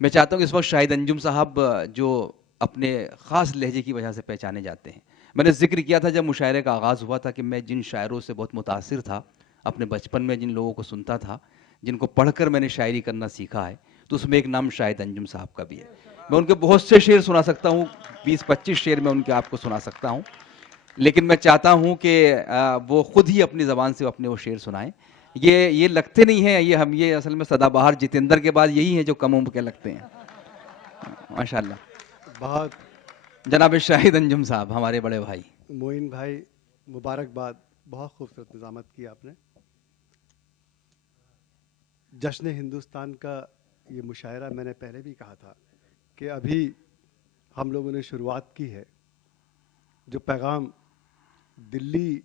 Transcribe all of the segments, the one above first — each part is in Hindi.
मैं चाहता हूँ कि इस वक्त शाहिद अंजुम साहब जो अपने ख़ास लहजे की वजह से पहचाने जाते हैं। मैंने ज़िक्र किया था जब मुशायरे का आगाज़ हुआ था कि मैं जिन शायरों से बहुत मुतासिर था, अपने बचपन में जिन लोगों को सुनता था, जिनको पढ़कर मैंने शायरी करना सीखा है, तो उसमें एक नाम शाहिद अंजुम साहब का भी है। मैं उनके बहुत से शेर सुना सकता हूँ, 20-25 शेर मैं उनके आपको सुना सकता हूँ। लेकिन मैं चाहता हूँ कि वो खुद ही अपनी ज़बान से अपने वो शेर सुनाएं। ये लगते नहीं हैं, ये असल में सदाबहार जितेंद्र के बाद यही हैं जो कम उम्र के लगते हैं। माशाल्लाह। बहुत जनाब शाहिद अंजुम साहब हमारे बड़े भाई। मोइन भाई, मुबारकबाद, बहुत खूबसूरत निज़ामत की आपने। जश्न हिंदुस्तान का ये मुशायरा मैंने पहले भी कहा था कि अभी हम लोगों ने शुरुआत की है। जो पैगाम दिल्ली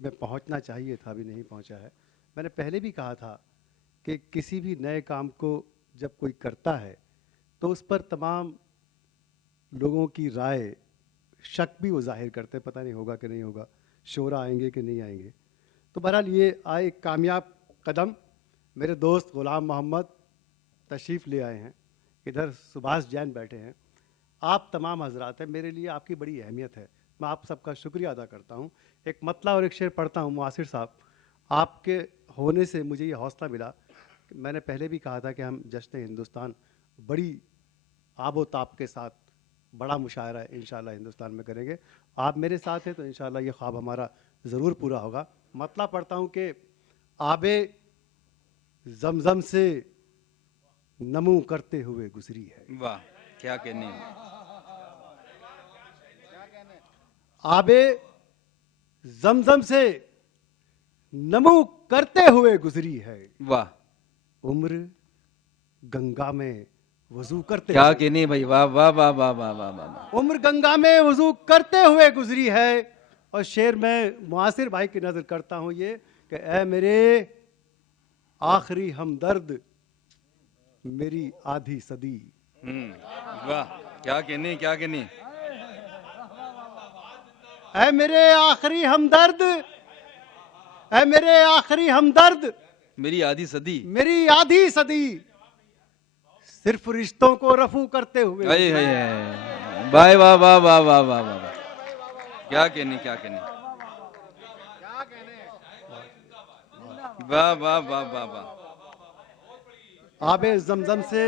में पहुंचना चाहिए था अभी नहीं पहुंचा है। मैंने पहले भी कहा था कि किसी भी नए काम को जब कोई करता है तो उस पर तमाम लोगों की राय, शक भी वो जाहिर करते हैं, पता नहीं होगा कि नहीं होगा, शोरा आएंगे कि नहीं आएंगे। तो बहरहाल ये आए एक कामयाब कदम। मेरे दोस्त ग़ुलाम मोहम्मद तशरीफ़ ले आए हैं, इधर सुभाष जैन बैठे हैं, आप तमाम हजरात हैं, मेरे लिए आपकी बड़ी अहमियत है। मैं आप सबका शुक्रिया अदा करता हूँ। एक मतला और एक शेर पढ़ता हूँ। मुआसिर साहब, आपके होने से मुझे ये हौसला मिला। मैंने पहले भी कहा था कि हम जश्न हिंदुस्तान बड़ी आबो ताब के साथ बड़ा मुशायरा इंशाल्लाह हिंदुस्तान में करेंगे। आप मेरे साथ हैं तो इंशाल्लाह ये ख्वाब हमारा ज़रूर पूरा होगा। मतला पढ़ता हूँ कि आबे जमजम से नमू करते हुए गुजरी है। वाह, क्या कहने। आबे जमजम से नमू करते हुए गुजरी है। वाह, उम्र गंगा में वजू करते क्या हुए, कहने भाई। वाह वाह वाह वाह वाह वाह वाह। उम्र गंगा में वजू करते हुए गुजरी है। और शेर में मुआसिर भाई की नजर करता हूं ये कि ऐ मेरे आखिरी हमदर्द, मेरी आधी सदी। वाह, क्या कहने क्या कहने। ऐ मेरे आखिरी हमदर्द, ऐ मेरे आखिरी हमदर्द, मेरी आधी सदी। मेरी आधी सदी, सिर्फ रिश्तों को रफू करते हुए। हाय हाय हाय, वाह वाह वाह वाह वाह वाह वाह, क्या कहने क्या कहने। वाह वाह वाह वाह वाह। आबे जमजम से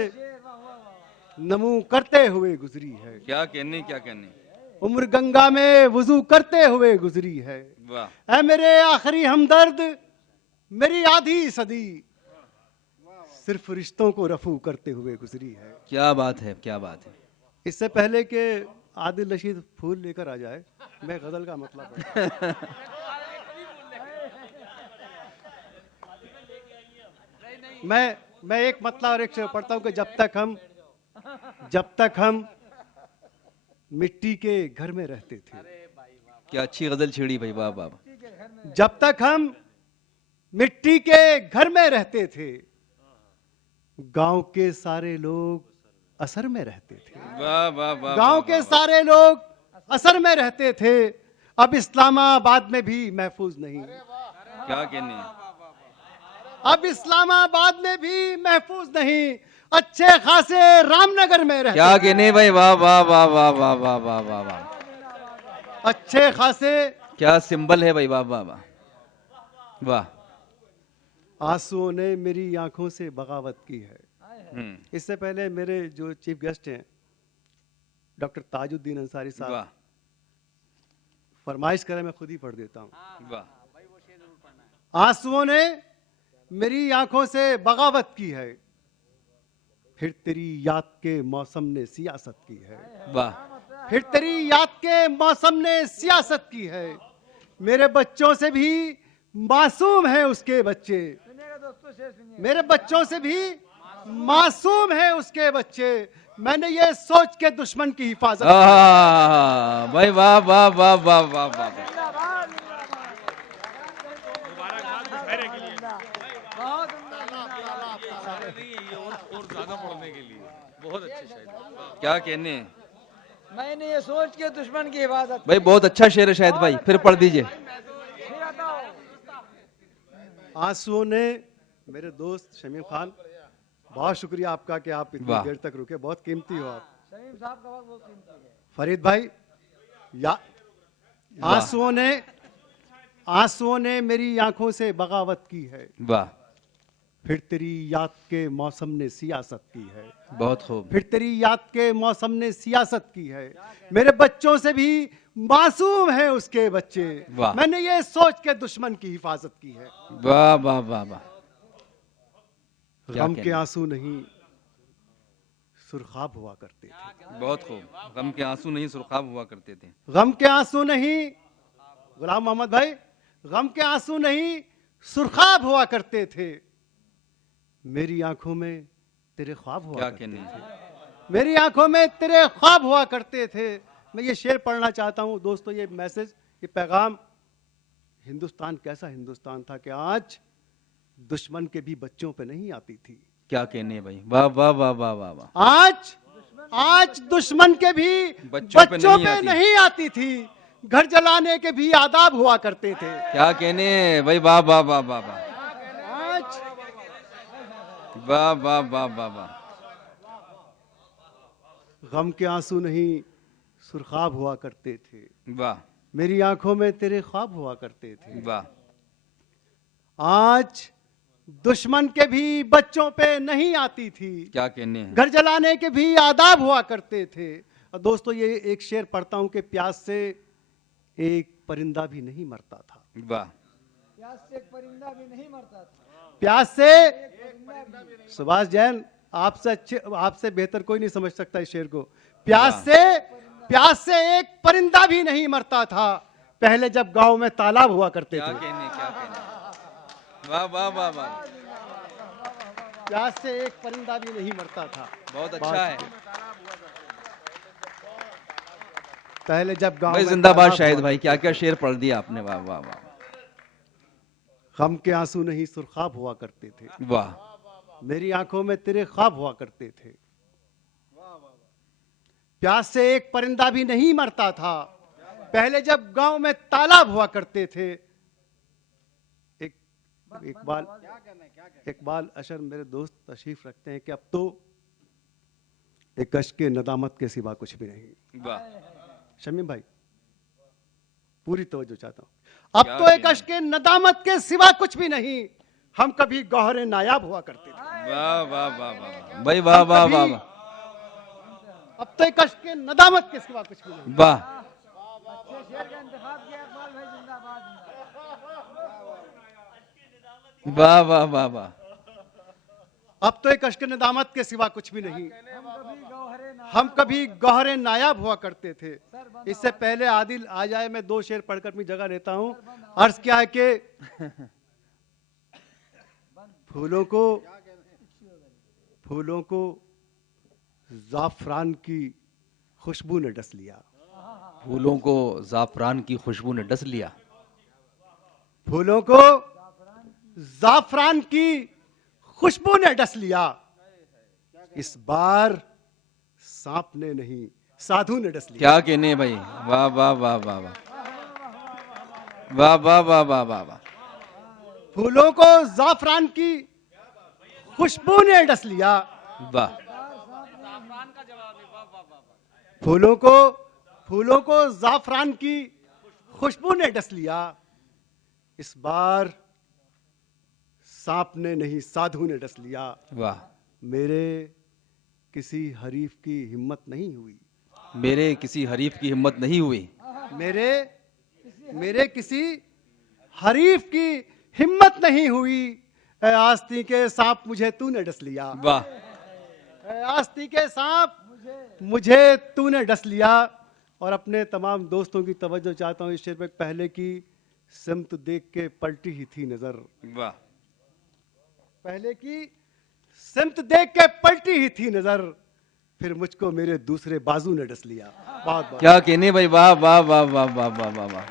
नमू करते हुए गुजरी है। क्या कहने क्या कहने। उम्र गंगा में वजू करते हुए गुजरी है। वाह, ऐ मेरे आखिरी हमदर्द, मेरी आधी सदी, सिर्फ रिश्तों को रफू करते हुए गुजरी है। क्या बात है क्या बात है। इससे पहले कि आदिल रशीद फूल लेकर आ जाए, मैं गजल का मतलब पढ़ता मैं एक मतलब और एक शेर पढ़ता हूँ कि जब तक हम मिट्टी के घर में रहते थे। क्या अच्छी गजल छेड़ी भाई, वाह वाह। जब तक हम मिट्टी के घर में रहते थे, गांव के सारे लोग असर में रहते थे। वाह वाह वाह। गांव के सारे लोग असर में रहते थे, अब इस्लामाबाद में भी महफूज नहीं। क्या कहने। अब इस्लामाबाद में भी महफूज नहीं, अच्छे खासे रामनगर में रहते। क्या कहने भाई, वाह वाह वाह वाह वाह वाह वाह वाह वाह। अच्छे खासे। क्या सिंबल है भाई, वाह वाह वाह वाह। आंसुओं ने मेरी आंखों से बगावत की है। इससे पहले मेरे जो चीफ गेस्ट हैं डॉक्टर ताजुद्दीन अंसारी साहब, वाह, फरमाइश करें मैं खुद ही पढ़ देता हूँ। वाह। आंसुओं ने मेरी आंखों से बगावत की है, फिर तेरी याद के मौसम ने सियासत की है। वाह, फिर तेरी याद के मौसम ने सियासत की है। मेरे बच्चों से भी मासूम है उसके बच्चे, मेरे बच्चों से भी मासूम है उसके बच्चे। मैंने ये सोच के दुश्मन की हिफाजत भाई, वाह वाह वाह वाह वाह वाह। बहुत अच्छे शायद। क्या कहने। मैंने ये सोच के दुश्मन की हिफाजत। भाई बहुत अच्छा शेर है शायद भाई, फिर पढ़ दीजिए। आंसुओं ने, मेरे दोस्त शमीम खान बहुत शुक्रिया आपका कि आप इतनी वाह। देर तक रुके, बहुत कीमती हो आप। शमीम साहब का वक्त बहुत कीमती है। फरीद भाई, या वाह। आंसुओं ने मेरी आंखों से बगावत की है, वाह, फिर तेरी याद के मौसम ने सियासत की है, बहुत खूब। फिर तेरी याद के मौसम ने सियासत की है, मेरे बच्चों से भी मासूम हैं उसके बच्चे, वाह। मैंने ये सोच के दुश्मन की हिफाजत की है। वाह वाह वाह वाह, क्या गम के कहना। आंसू नहीं सुरखाब हुआ करते थे, बहुत खूब। गम के आंसू नहीं सुरखाब हुआ करते थे। गम के आंसू नहीं, गुलाम मोहम्मद भाई, गम के आंसू नहीं सुरखाब हुआ करते थे, मेरी आंखों में तेरे ख्वाब हुआ क्या करते कहने। थे, मेरी आंखों में तेरे ख्वाब हुआ करते थे। मैं ये शेर पढ़ना चाहता हूँ दोस्तों, ये मैसेज, ये पैगाम। हिंदुस्तान कैसा हिंदुस्तान था कि आज दुश्मन के भी बच्चों पे नहीं आती थी, क्या कहने भाई, वाह वाह वाह वाह वाह वाह। आज दुश्मन के भी बच्चों बच्चों पे पे नहीं नहीं आती थी, घर जलाने के भी आदाब हुआ करते थे। क्या कहने भाई, वाह वाह वाह वाह वाह, आज वाह वाह वाह वाह वाह। गम के आंसू नहीं सुरखाब हुआ करते थे, वाह मेरी आंखों में तेरे ख्वाब हुआ करते थे। वाह, आज दुश्मन के भी बच्चों पे नहीं आती थी, क्या कहने हैं। घर जलाने के भी आदाब हुआ करते थे। और दोस्तों ये एक शेर पढ़ता हूं कि प्यास से एक परिंदा भी नहीं मरता था, वाह, प्यास से एक परिंदा भी नहीं मरता था। प्यास से। परिंदा भी। सुभाष जैन, आपसे बेहतर कोई नहीं समझ सकता इस शेर को। प्यास से एक परिंदा भी नहीं मरता था, पहले जब गांव में तालाब हुआ करते क्या थे। कहने, क्या कहने, वाह वाह वाह वाह, प्यास से एक परिंदा भी नहीं मरता था। बहुत अच्छा है पहले जब गांव भाई। में जिंदाबाद तालाब शाहिद हुआ भाई, करते क्या थे। क्या शेर पढ़ दिया आपने, वाह वाह वाह गम के आंसू नहीं सुरखाब हुआ करते थे, वाह। मेरी आंखों में तेरे ख्वाब हुआ करते थे। प्यास से एक परिंदा भी नहीं मरता था, पहले जब गांव में तालाब हुआ करते थे। इकबाल अशर मेरे दोस्त तशरीफ रखते हैं कि अब तो एक अश्क के नदामत के सिवा कुछ भी नहीं। वाह, शमीम भाई, पूरी तवज्जो चाहता हूं। अब क्या तो एक कहना। अश्क के नदामत के सिवा कुछ भी नहीं, हम कभी गौहरे नायाब हुआ करते थे। वाह वाह वाह वाह भाई, वाह वाह वाह वाह, अब तो एक अश्क के नदामत के सिवा कुछ भी नहीं। वाह अच्छे शेर का इंतखाब किया इकबाल भाई, जिंदाबाद जिंदाबाद। वाह वाह वाह वाह, अब तो एक अश्क के नदामत के सिवा कुछ भी नहीं, हम कभी गौहरे ना। हम कभी गौहरे नायाब हुआ करते थे। इससे पहले आदिल आ जाए, मैं दो शेर पढ़कर अपनी जगह लेता हूं। अर्ज क्या है कि फूलों को जाफरान की खुशबू ने डस लिया, फूलों को जाफरान की खुशबू ने डस लिया, फूलों को जाफरान की खुशबू ने डस लिया, इस बार सांप ने नहीं साधु ने डस लिया। क्या कहने भाई, वाह वाह वाह वाह वाह, वाह वाह वाह वाह वाह वाह, फूलों को जाफरान की खुशबू ने डस लिया, वाह, फूलों को जाफरान की खुशबू ने डस लिया, इस बार सांप ने नहीं साधु ने डस लिया। वाह। मेरे किसी हरीफ की हिम्मत नहीं हुई, मेरे किसी हरीफ की हिम्मत नहीं हुई, मेरे किसी हरीफ की हिम्मत नहीं हुई, ऐ आस्ती के सांप मुझे तूने डस लिया, वाह, ऐ आस्ती के सांप मुझे तूने डस लिया। और अपने तमाम दोस्तों की तवज्जो चाहता हूँ इस शेर पे। पहले की सिमत देख के पलटी ही थी नजर, वाह, पहले की सिमत देख के पलटी ही थी नजर, फिर मुझको मेरे दूसरे बाजू ने डस लिया। बहुत बहुत क्या कहने भाई, वाह वाह वाह वाह वाह वाह वाह वाह।